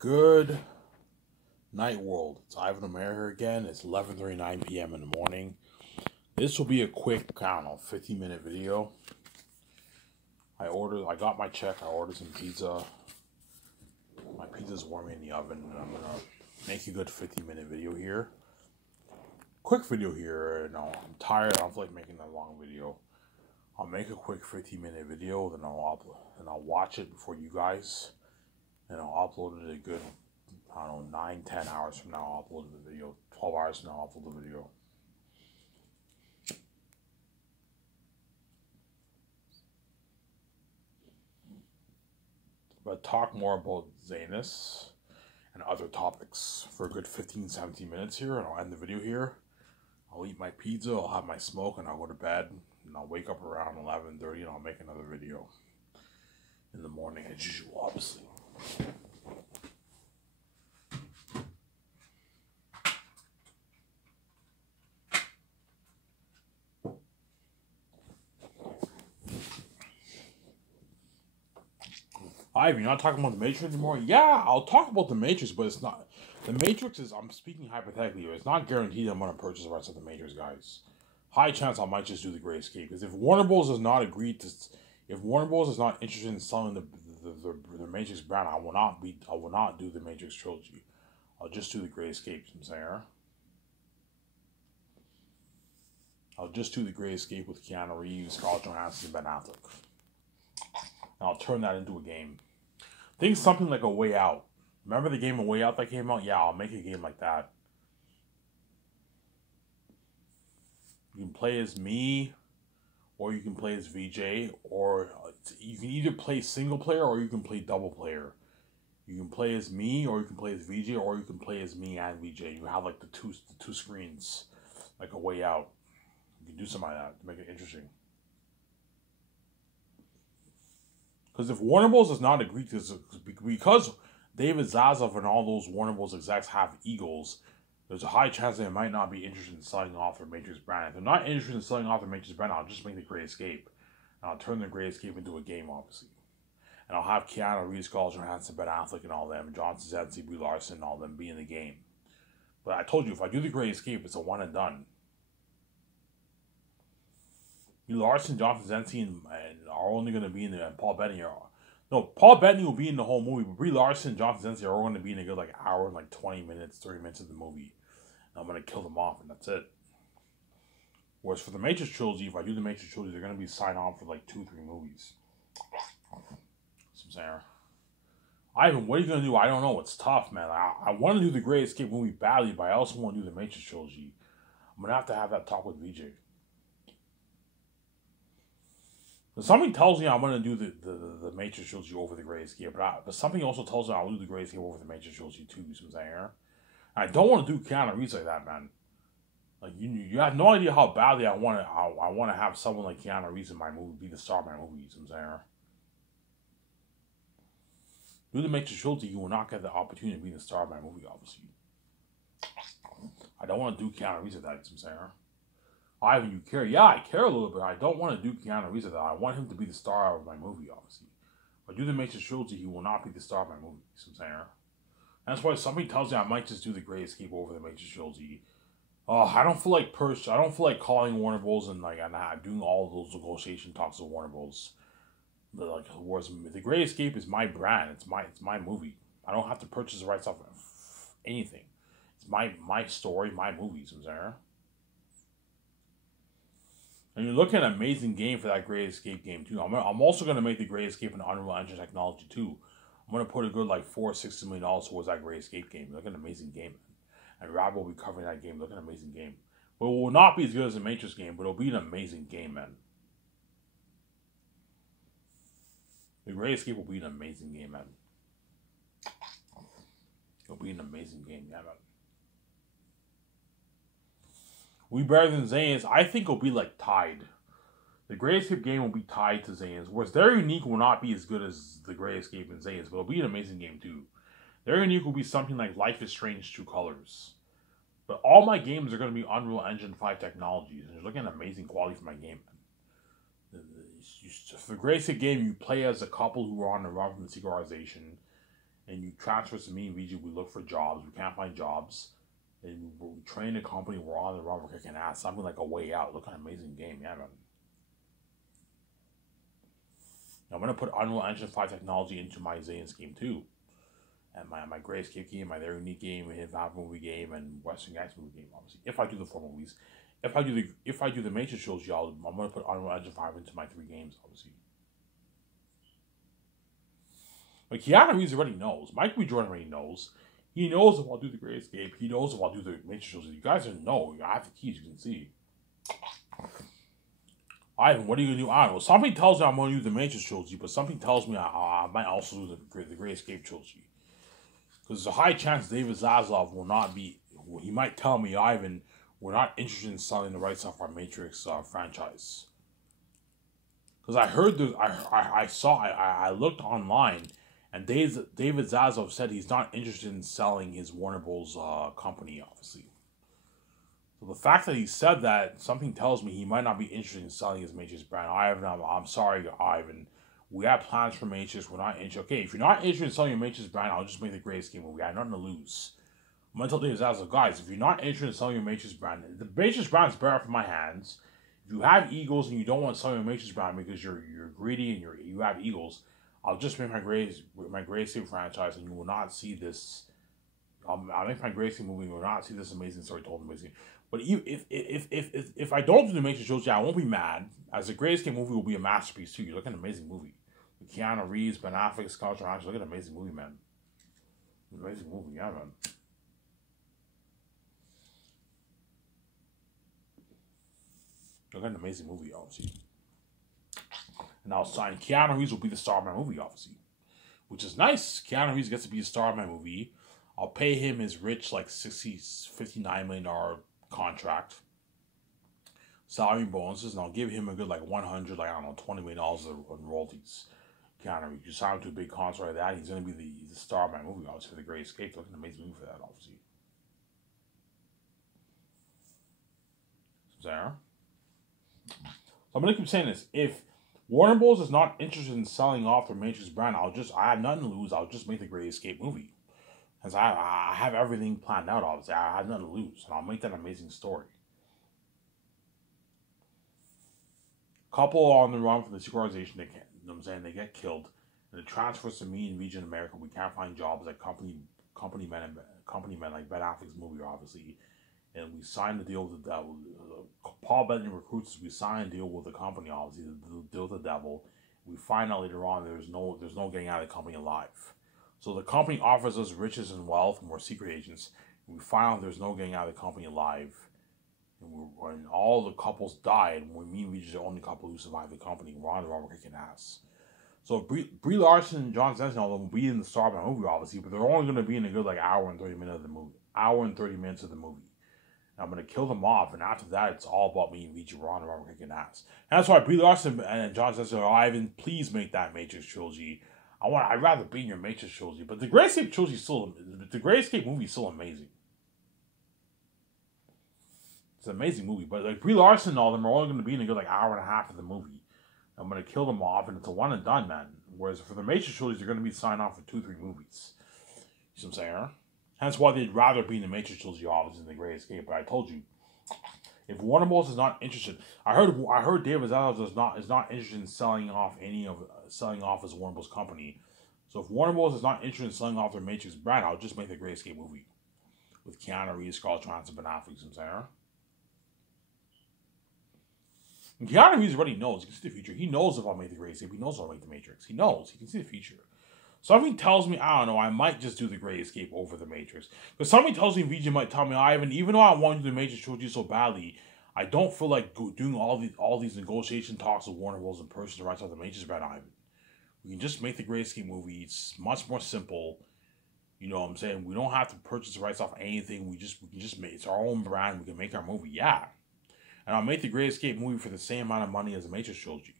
Good night, world. It's Ivan Omer here again. It's 11:39 p.m. in the morning. This will be a quick, 15-minute video. I got my check. I ordered some pizza. My pizza's warming in the oven, and I'm gonna make a good 15-minute video here. Quick video here. I'm tired. I don't feel like making a long video. I'll make a quick 15-minute video, then I'll upload, and I'll watch it before you guys. And I'll upload it a good, 9, 10 hours from now. I'll upload the video. 12 hours from now, I'll upload the video. But talk more about Zanus and other topics for a good 15, 17 minutes here, and I'll end the video here. I'll eat my pizza, I'll have my smoke, and I'll go to bed. And I'll wake up around 11:30, and I'll make another video in the morning as usual, obviously. Ivan, you're not talking about the Matrix anymore? Yeah, I'll talk about the Matrix, but it's not. The Matrix is, I'm speaking hypothetically, it's not guaranteed I'm going to purchase the rest of the Matrix, guys. High chance I might just do the Great Escape. Because if Warner Bros. Does not agree to, if Warner Bros. Is not interested in selling the Matrix brand, I will not do the Matrix trilogy. I'll just do the Great Escape, I'm saying. I'll just do the Great Escape with Keanu Reeves, Scarlett Johansson, and Ben Affleck. And I'll turn that into a game. Think something like A Way Out. Remember the game A Way Out that came out? Yeah, I'll make a game like that. You can play as me, or you can play as VJ, or you can either play single player or you can play double player. You can play as me, or you can play as VJ, or you can play as me and VJ. You have like the two screens, like A Way Out. You can do something like that to make it interesting. Because if Warner Bros. Does not agree to this, because David Zaslav and all those Warner Bros. Execs have egos, there's a high chance they might not be interested in selling off their Matrix brand. If they're not interested in selling off their Matrix brand, I'll just make the Great Escape. And I'll turn the Great Escape into a game, obviously. And I'll have Keanu Reeves, Scarlett Johansson, Ben Affleck, and all them, John Krasinski, Brie Larson, and all them be in the game. But I told you, if I do the Great Escape, it's a one and done. Brie Larson, John Krasinski, and are only going to be in the, and Paul Bettany are. No, Paul Bettany will be in the whole movie, but Brie Larson and John Krasinski are all going to be in a good hour and 20 minutes, 30 minutes of the movie. And I'm going to kill them off, and that's it. Whereas for the Matrix trilogy, if I do the Matrix trilogy, they're going to be signed on for 2-3 movies. That's what I'm saying. Ivan, what are you going to do? I don't know. It's tough, man. I want to do the Great Escape movie badly, but I also want to do the Matrix trilogy. I'm going to have that talk with VJ. So something tells me I'm going to do the Matrix trilogy over the Great Escape, but something also tells me I'll do the Great Escape over the Matrix trilogy too, you see what I'm saying? I don't want to do Keanu Reeves like that, man. You have no idea how badly I want to have someone like Keanu Reeves in my movie, be the star of my movie, you see what I'm saying? Do the Matrix trilogy, you will not get the opportunity to be the star of my movie, obviously. I don't want to do Keanu Reeves like that, you see what I'm saying? Ivan, you care? Yeah, I care a little bit. I don't want to do Keanu Reeves like that. I want him to be the star of my movie, obviously. If I do the Matrix trilogy, he will not be the star of my movie, you see what I'm saying? That's why somebody tells me I might just do the Great Escape over the Matrix trilogy. I don't feel like calling Warner Bros. And doing all those negotiation talks with Warner Bros. Whereas the Great Escape is my brand. It's my movie. I don't have to purchase the rights off anything. It's my story, my movies. You know what I'm saying? And you're looking at an amazing game for that Great Escape game too. I'm also gonna make the Great Escape in Unreal Engine technology too. I'm going to put a good $4-6 million towards that Great Escape game. Look at an amazing game. And Rob will be covering that game. Look at an amazing game. But it will not be as good as the Matrix game, but it'll be an amazing game, man. The Great Escape will be an amazing game, man. It'll be an amazing game, yeah, man. We better than Zane's. I think it'll be tied. The Great Escape game will be tied to Zane's, whereas Their Unique will not be as good as the Great Escape and Zane's, but it'll be an amazing game too. Their Unique will be something like Life is Strange True Colors. But all my games are going to be Unreal Engine 5 technologies, and you're looking at amazing quality for my game. For the Great Escape game, you play as a couple who are on the run from the secret organization, and you transfer to me and VG. We look for jobs. We can't find jobs. And we train a company. We're on the run. We're kicking ass. Something like A Way Out. Look at an amazing game. Yeah, man. I'm going to put Unreal Engine 5 technology into my Zane's game too. And my Gray Escape game, my Their Unique game, Hidden Valley movie game, and Western Gangs movie game, obviously. If I do the 4 movies. If I do the Matrix trilogy, I'm going to put Unreal Engine 5 into my 3 games, obviously. But Keanu Reeves already knows. Michael B. Jordan already knows. He knows if I'll do the Great Escape. He knows if I'll do the Matrix trilogy. You guys don't know. I have the keys, you can see. Ivan, what are you going to do? I don't know. Something tells me I'm going to do the Matrix trilogy, but something tells me I might also do the Great Escape trilogy. Because there's a high chance David Zaslav will not be... He might tell me, Ivan, we're not interested in selling the rights of our Matrix franchise. Because I heard... I looked online... And David Zaslav said he's not interested in selling his Warner Bros. Company, obviously. So the fact that he said that, something tells me he might not be interested in selling his Matrix brand. I'm sorry, Ivan. We have plans for Matrix. We're not interested. Okay, if you're not interested in selling your Matrix brand, I'll just make the Great Escape movie. I have nothing to lose. I'm going to tell David Zaslav, guys, if you're not interested in selling your Matrix brand, the Matrix brand is better off in my hands. If you have egos and you don't want to sell your Matrix brand because you're greedy and you have egos, I'll just make my Great Escape franchise, and you will not see this. I'll make my Great Escape movie, and you will not see this amazing story told amazing. But if I don't do the Matrix trilogy, I won't be mad. As the Great Escape movie will be a masterpiece too. You look at an amazing movie with Keanu Reeves, Ben Affleck, Scarlett Johansson. Look at an amazing movie, man. Amazing movie, yeah, man. Look at an amazing movie, obviously. And I'll sign Keanu Reeves will be the star of my movie, obviously. Which is nice. Keanu Reeves gets to be the star of my movie. I'll pay him his rich, like, $59 million contract. Salary and bonuses. And I'll give him a good, like, $20 million in royalties. Keanu Reeves. You sign him to a big contract like that, he's going to be the star of my movie, obviously, for The Great Escape. Look at an amazing movie for that, obviously. Sarah? So I'm going to keep saying this. If Warner Bros. Is not interested in selling off their Matrix brand, I have nothing to lose. I'll just make the Great Escape movie. Because I have everything planned out, obviously. I have nothing to lose. And I'll make that amazing story. Couple on the run from the securitization, they get killed. And it transfers to me in region America. We can't find jobs like company men like Ben Affleck's movie, obviously. And we signed the deal with the devil. Paul Bettany recruits us. We signed a deal with the company, obviously, the deal with the devil. We find out later on there's no getting out of the company alive. So the company offers us riches and wealth, and we're secret agents. And we find out there's no getting out of the company alive. And all the couples died, and me and Regis are the only couple who survived the company. We're on the run, we're kicking ass. So Brie Larson and John Cena will be in the star of my movie, obviously, but they're only going to be in a good hour and 30 minutes of the movie. Hour and 30 minutes of the movie. I'm going to kill them off, and after that, it's all about me and Vici Ron and Robert kicking ass. And that's why Brie Larson and John says, Ivan, please make that Matrix trilogy. I'd rather be in your Matrix trilogy, but the Great Escape trilogy the Great Escape movie is still amazing. It's an amazing movie, but Brie Larson and all them are only going to be in a good hour and a half of the movie. I'm going to kill them off, and it's a one and done, man. Whereas for the Matrix trilogy, they're going to be signed off for 2-3 movies. You see what I'm saying, huh? Hence why they'd rather be in the Matrix trilogy, obviously, than the Great Escape. But I told you, if Warner Bros. Is not interested, I heard David Zaslav is not interested in selling off his Warner Bros. Company. So if Warner Bros. Is not interested in selling off their Matrix brand, I'll just make the Great Escape movie with Keanu Reeves, Scarlett Johansson, Ben Affleck. You know what I'm saying? And Keanu Reeves already knows. He can see the future. He knows if I'll make the Great Escape. He knows if I'll make the Matrix. He knows. He can see the future. Something tells me, I don't know, I might just do the Great Escape over the Matrix. Because something tells me VJ might tell me, Ivan, even though I want to do the Matrix trilogy so badly, I don't feel like doing all these negotiation talks with Warner Bros. And purchase the rights of the Matrix brand, Ivan. We can just make the Great Escape movie. It's much more simple. You know what I'm saying? We don't have to purchase the rights off anything. We can just make it's our own brand. We can make our movie. Yeah. And I'll make the Great Escape movie for the same amount of money as the Matrix trilogy.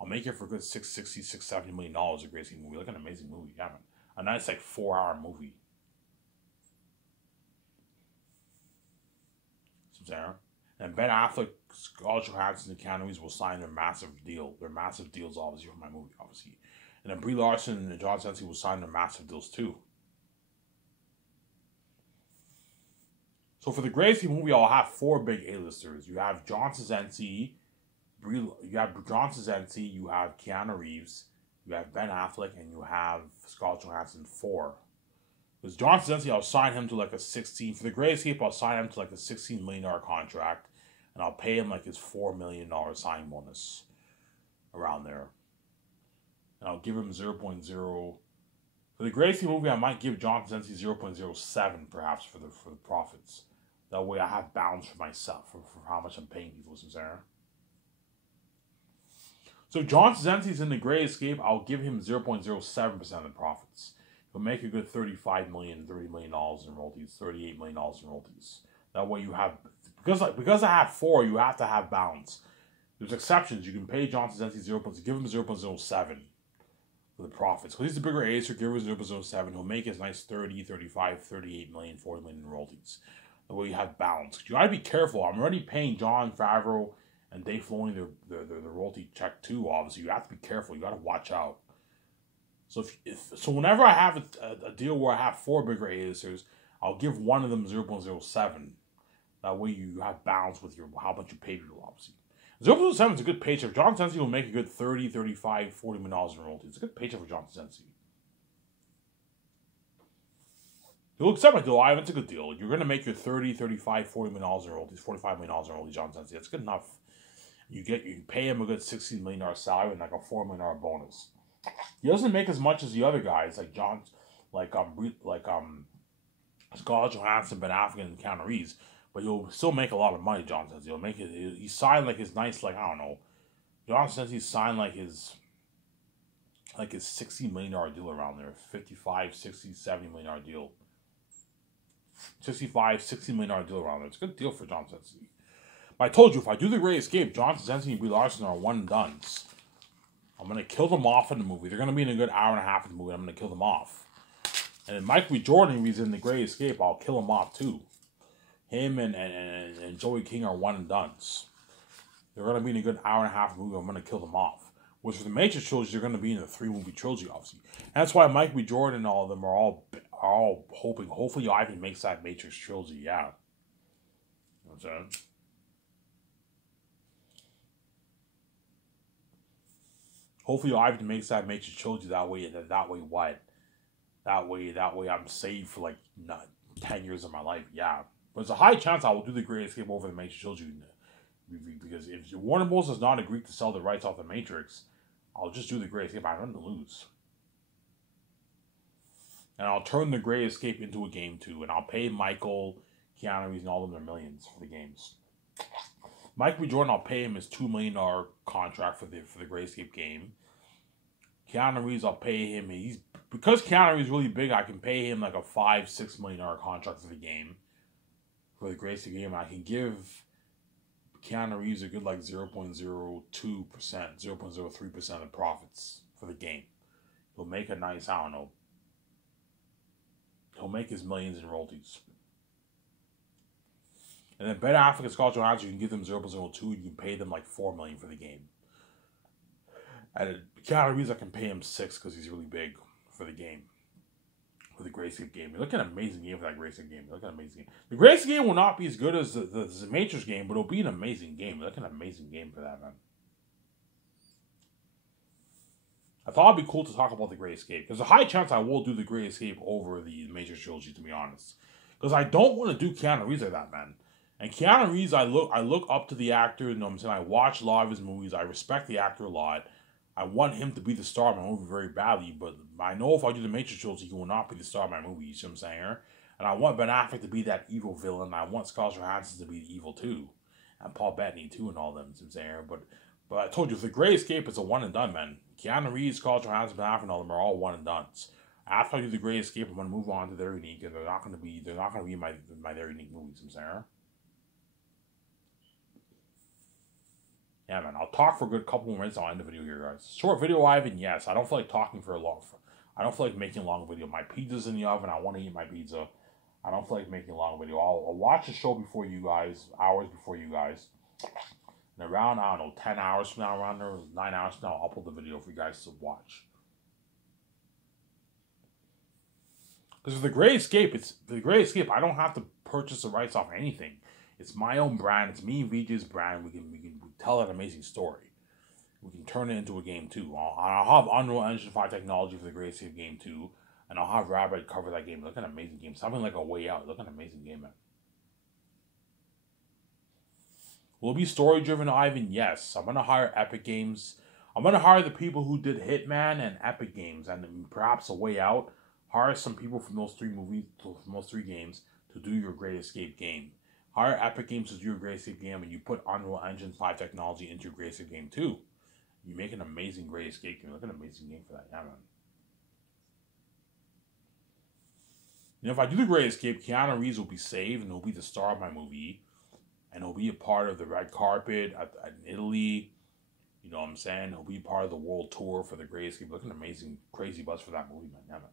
I'll make it for a good $670 million. A Great Escape movie. Like an amazing movie. Yeah, man. A nice 4-hour movie. Sarah. And Ben Affleck, Scarlett Johansson, and Keanu Reeves will sign their massive deal. Their massive deals, obviously, for my movie, obviously. And then Brie Larson and John Cena will sign their massive deals too. So for the Great Escape movie, I'll have 4 big A-listers. You have John Krasinski, you have Keanu Reeves, you have Ben Affleck, and you have Scarlett Johansson 4. Because John Krasinski, I'll sign him to like a 16, for the Great Escape, I'll sign him to like a $16 million contract, and I'll pay him like his $4 million signing bonus around there. And I'll give him 0.0. For the Great Escape movie, I might give John Krasinski 0.07 perhaps for the profits. That way I have balance for myself for how much I'm paying people, Sarah. So if John Krasinski's in the Great Escape, I'll give him 0.07% of the profits. He'll make a good $35 million, $30 million in royalties, $38 million in royalties. That way you have, because I have 4, you have to have balance. There's exceptions. You can pay John Krasinski give him 0.07 for the profits. Because he's the bigger ace, give him 0.07. He'll make his nice 30, 35, 38 million, 40 million in royalties. That way you have balance. You gotta be careful. I'm already paying Jon Favreau and Dave Filoni the royalty check too. Obviously, you have to be careful. You gotta watch out. So so whenever I have a deal where I have 4 bigger A-listers, I'll give one of them 0.07. That way you have balance with how much you pay people, obviously. 0.07 is a good paycheck. John Krasinski will make a good 30, 35, $40 million in royalties. It's a good paycheck for John Krasinski. He'll accept my deal. It's a good deal. You're going to make your 30, 35, $40 million in royalties, $45 million in royalties, John Krasinski. That's good enough. You pay him a good $16 million salary and like a $4 million bonus. He doesn't make as much as the other guys like Scarlett Johansson, Ben Affleck, and Keanu Reeves, but he'll still make a lot of money. John says he'll make it. He signed like his nice I don't know. John says he signed like his $60 million deal around there, 55, 60, $70 million deal, $65, $60 million deal around there. It's a good deal for John Krasinski. But I told you, if I do the Great Escape, John Krasinski and Brie Larson are one and dones. I'm going to kill them off in the movie. They're going to be in a good hour and a half of the movie. I'm going to kill them off. And then Michael B. Jordan, if he's in the Great Escape, I'll kill him off too. Him and Joey King are one and dones. They're going to be in a good hour and a half of the movie. I'm going to kill them off. Which for the Matrix trilogy, they're going to be in the 3-movie trilogy, obviously. And that's why Michael B. Jordan and all of them are all hoping. Hopefully Ivan makes that Matrix trilogy, yeah. You know what I'm saying? Hopefully Ivan makes that Matrix trilogy. That way what? That way I'm saved for like 10 years of my life. Yeah. But there's a high chance I will do the Great Escape over the Matrix trilogy. Because if Warner Bros. Does not agree to sell the rights off the Matrix, I'll just do the Great Escape. I have nothing to lose. And I'll turn the Great Escape into a game too. And I'll pay Michael, Keanu Reeves, and all of them their millions for the games. Michael B. Jordan, I'll pay him his $2 million contract for the Great Escape game. Keanu Reeves, I'll pay him. Because Keanu Reeves is really big, I can pay him like a $5-6 million contract for the game. For the Great Escape game. I can give Keanu Reeves a good like 0.02%, 0.03% of the profits for the game. He'll make a nice, I don't know. He'll make his millions in royalties. And then Ben Affleck and Scarlett Johansson, you can give them 0.02, you can pay them like $4 million for the game. And Keanu Reeves, I can pay him $6 because he's really big for the game. For the Great Escape game. You're looking at an amazing game for that Great Escape game. You're looking at an amazing game. The Great Escape game will not be as good as the Matrix game, but it'll be an amazing game. You're looking at an amazing game for that, man. I thought it'd be cool to talk about the Great Escape. There's a high chance I will do the Great Escape over the Matrix trilogy, to be honest. Because I don't want to do Keanu Reeves like that, man. And Keanu Reeves, I look up to the actor. You know what I'm saying? I watch a lot of his movies. I respect the actor a lot. I want him to be the star of my movie very badly, but I know if I do the Matrix trilogy, he will not be the star of my movie, you see what I'm saying here? And I want Ben Affleck to be that evil villain. I want Scarlett Johansson to be evil too. And Paul Bettany too and all them, you see what I'm saying here? But I told you, if the Great Escape is a one and done, man. Keanu Reeves, Scarlett Johansson, Ben Affleck and all them are all one and done. After I do the Great Escape, I'm going to move on to their unique, and they're not going to be my their unique movies, you see what I'm saying here? Yeah, man, I'll talk for a good couple more minutes. I'll end the video here, guys. Short video, Ivan, yes. I don't feel like talking for a long... I don't feel like making a long video. My pizza's in the oven. I want to eat my pizza. I don't feel like making a long video. I'll watch the show before you guys, hours before you guys. And around, I don't know, 10 hours from now, around there, 9 hours from now, I'll upload the video for you guys to watch. Because for the Great Escape, I don't have to purchase the rights off anything. It's my own brand. It's me and VJ's brand. We can tell an amazing story. We can turn it into a game too. I'll have Unreal Engine 5 technology for the Great Escape game too, and I'll have Rabbit cover that game. Look at an amazing game. Something like A Way Out. Look at an amazing game, man. Will it be story driven, Ivan? Yes. I'm gonna hire Epic Games. I'm gonna hire the people who did Hitman and Epic Games, and perhaps A Way Out. Hire some people from those three games to do your Great Escape game. Hire Epic Games to do your Great Escape game, and you put Unreal Engine 5 technology into your Great Escape game too. You make an amazing Great Escape game. Look at an amazing game for that. Yeah, man. If I do the Great Escape, Keanu Reeves will be saved, and he'll be the star of my movie. And he'll be a part of the red carpet in Italy. You know what I'm saying? He'll be part of the world tour for the Great Escape. Look at an amazing, crazy buzz for that movie, man. Yeah, man.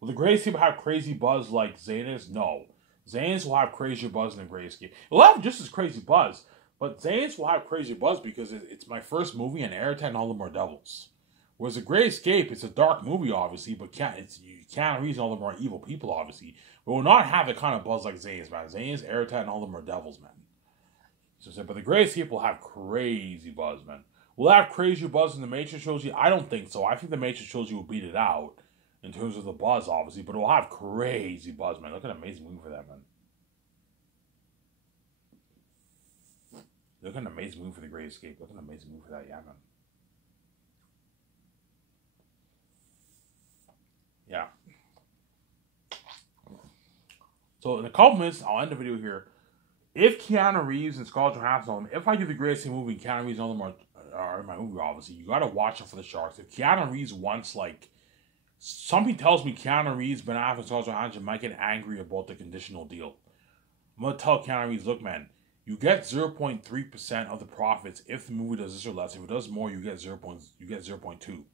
Will the Great Escape have crazy buzz like Zane's? No. Zane's will have crazier buzz than the Great Escape. It'll have just as crazy buzz. But Zane's will have crazy buzz because it's my first movie and Airhead and all of them are devils. Whereas The Great Escape, it's a dark movie, obviously, but Keanu Reeves and all of them are evil people, obviously. But will not have the kind of buzz like Zane's, man. Zane's, Airhead, and all of them are devils, man. But The Great Escape will have crazy buzz, man. Will it have crazier buzz in the Matrix trilogy? I don't think so. I think the Matrix trilogy will beat it out in terms of the buzz, obviously, but it will have crazy buzz, man. Look at an amazing movie for that, man. Look at an amazing movie for The Great Escape. Look at an amazing movie for that, yeah, man. Yeah. So in a couple minutes, I'll end the video here. If Keanu Reeves and Scarlett Johansson, if I do the Great Escape movie and Keanu Reeves and all them are in my movie, obviously, you gotta watch it for the sharks. If Keanu Reeves wants, like, something tells me Keanu Reeves, Ben Affleck, and Scarlett Johansson might get angry about the conditional deal. I'm gonna tell Keanu Reeves, look, man, you get 0.3% of the profits if the movie does this or less. If it does more, you get 0.2.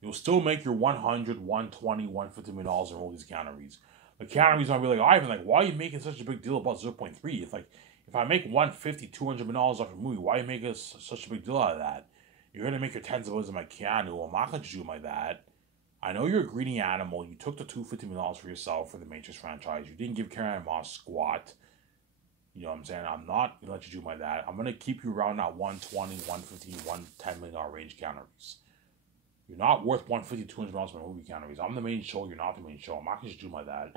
You'll still make your $100, $120, $150 million in all these Keanu Reeves. But Keanu Reeves might be like, Ivan, like, why are you making such a big deal about 0.3? It's like, if I make $150, $200 million off a movie, why are you making such a big deal out of that? You're going to make your tens of millions of my Keanu. Well, I'm not going to do like that. I know you're a greedy animal. You took the $250 million for yourself for the Matrix franchise. You didn't give Karen Moss squat. You know what I'm saying? I'm not going to let you do like that. I'm going to keep you around that 120, 150, $110 million range, Keanu Reeves. You're not worth $150, $200 for my movie, Keanu Reeves. I'm the main show. You're not the main show. I'm not going to do like that.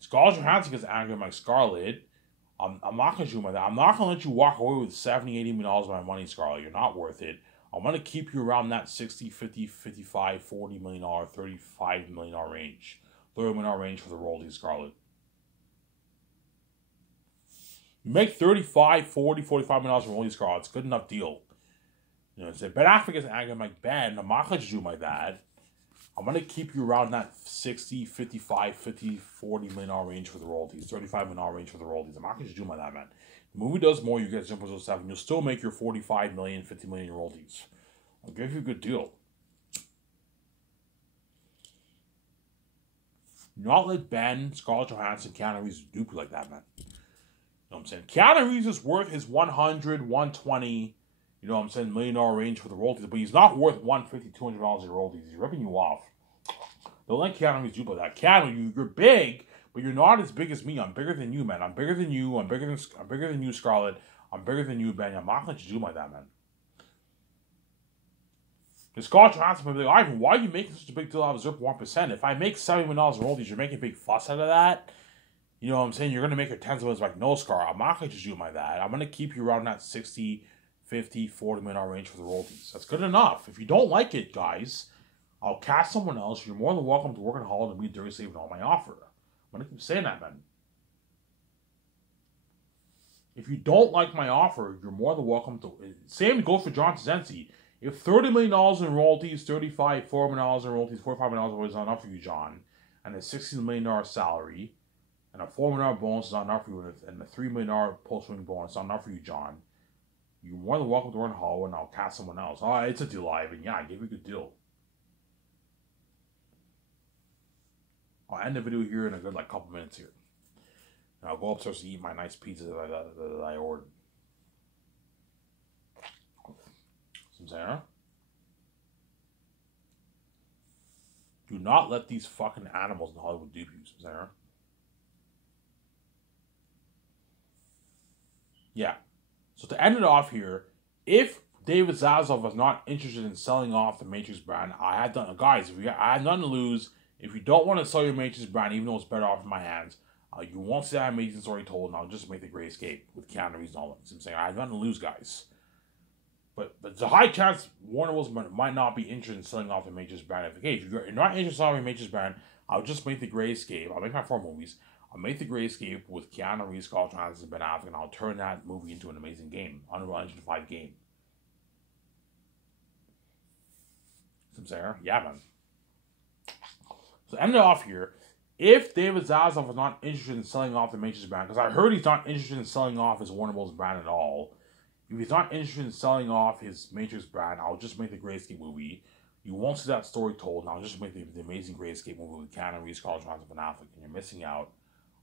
Scarlett Johansson gets angry at my Scarlett. I'm not going to do like that. I'm not going to let you walk away with $70, $80 million of my money, Scarlett. You're not worth it. I'm going to keep you around that 60, 50, 55, $40 million, $35 million range. $30 million range for the royalties, Scarlett. You make $35, $40, $45 million from royalties, Scarlett. It's a good enough deal. You know what I'm saying? Ben Affleck gets angry at my Ben. I'm not going to do like that. I'm going to keep you around that 60, 55, 50, $40 million range for the royalties. $35 million range for the royalties. I'm not going to do like that, man. The movie does more, you get 0.07. You'll still make your $45 million, $50 million royalties. I'll give you a good deal. Do not let Ben, Scarlett Johansson, Keanu Reeves dupe you like that, man. You know what I'm saying? Keanu Reeves is worth his 100, 120, you know what I'm saying, $1 million range for the royalties, but he's not worth $150, $200 in royalties. He's ripping you off. Don't let Keanu Reeves dupe like that. Keanu, you're big, but you're not as big as me. I'm bigger than you, man. I'm bigger than you. I'm bigger than you, Scarlett. I'm bigger than you, Ben. I'm not going to let you do like that, man. Because Scarlett Johansson might be like, Ivan, why are you making such a big deal out of 0.1%? If I make $70 million in royalties, you're making a big fuss out of that. You know what I'm saying? You're going to make your tens of millions like, no, Scar, I'm not going to just do like that. I'm going to keep you around that 60, 50, $40 million range for the royalties. That's good enough. If you don't like it, guys, I'll cast someone else. You're more than welcome to work in Hollywood and be dirty slave and all my offer. I'm going to keep saying that, man. If you don't like my offer, you're more than welcome to. Same goes for John Zenzi. If $30 million in royalties, $35, $4 million in royalties, $45 million is not enough for you, John, and a $16 million salary, and a $4 million bonus is not enough for you, and a $3 million post-winning bonus is not enough for you, John, you're more than welcome to run Hollywood, and I'll cast someone else. Oh, it's a deal, Ivan. Yeah, I gave you a good deal. I'll end the video here in a good couple minutes here. And I'll go upstairs to eat my nice pizza that I ordered. Some Sarah. Do not let these fucking animals in Hollywood dupe you, Sarah. Yeah. So to end it off here, if David Zaslav was not interested in selling off the Matrix brand, I had done, guys. I had nothing to lose. If you don't want to sell your Matrix brand, even though it's better off in my hands, you won't see that amazing story told, and I'll just make the Great Escape with Keanu Reeves and all that. You know what I'm saying? I had nothing to lose, guys. But there's a high chance Warner Bros. Might not be interested in selling off the Matrix brand. If you're not interested in selling the Matrix brand, I'll just make the Great Escape. I'll make my 4 movies. I'll make the Great Escape with Keanu Reeves, Scarlett Johansson, and Ben Affleck, and I'll turn that movie into an amazing game. Unreal Engine 5 game. Some saying, yeah, man. So end it off here. If David Zaslav was not interested in selling off the Matrix brand, because I heard he's not interested in selling off his Warner Bros. Brand at all. If he's not interested in selling off his Matrix brand, I'll just make the Great Escape movie. You won't see that story told, and I'll just make the amazing Great Escape movie with Keanu Reeves, Scarlett Johansson, and Ben Affleck, and you're missing out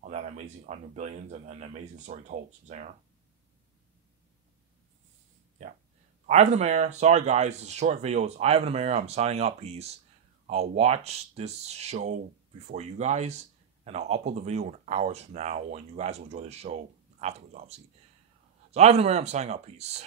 on that amazing, under billions, and an amazing story told. Sarah. Yeah. Ivan the Mayor. Sorry, guys. This is a short video. It's Ivan the Mayor. I'm signing out. Peace. I'll watch this show before you guys, and I'll upload the video in hours from now, and you guys will enjoy the show afterwards, obviously. So Ivan the Mayor. I'm signing out. Peace.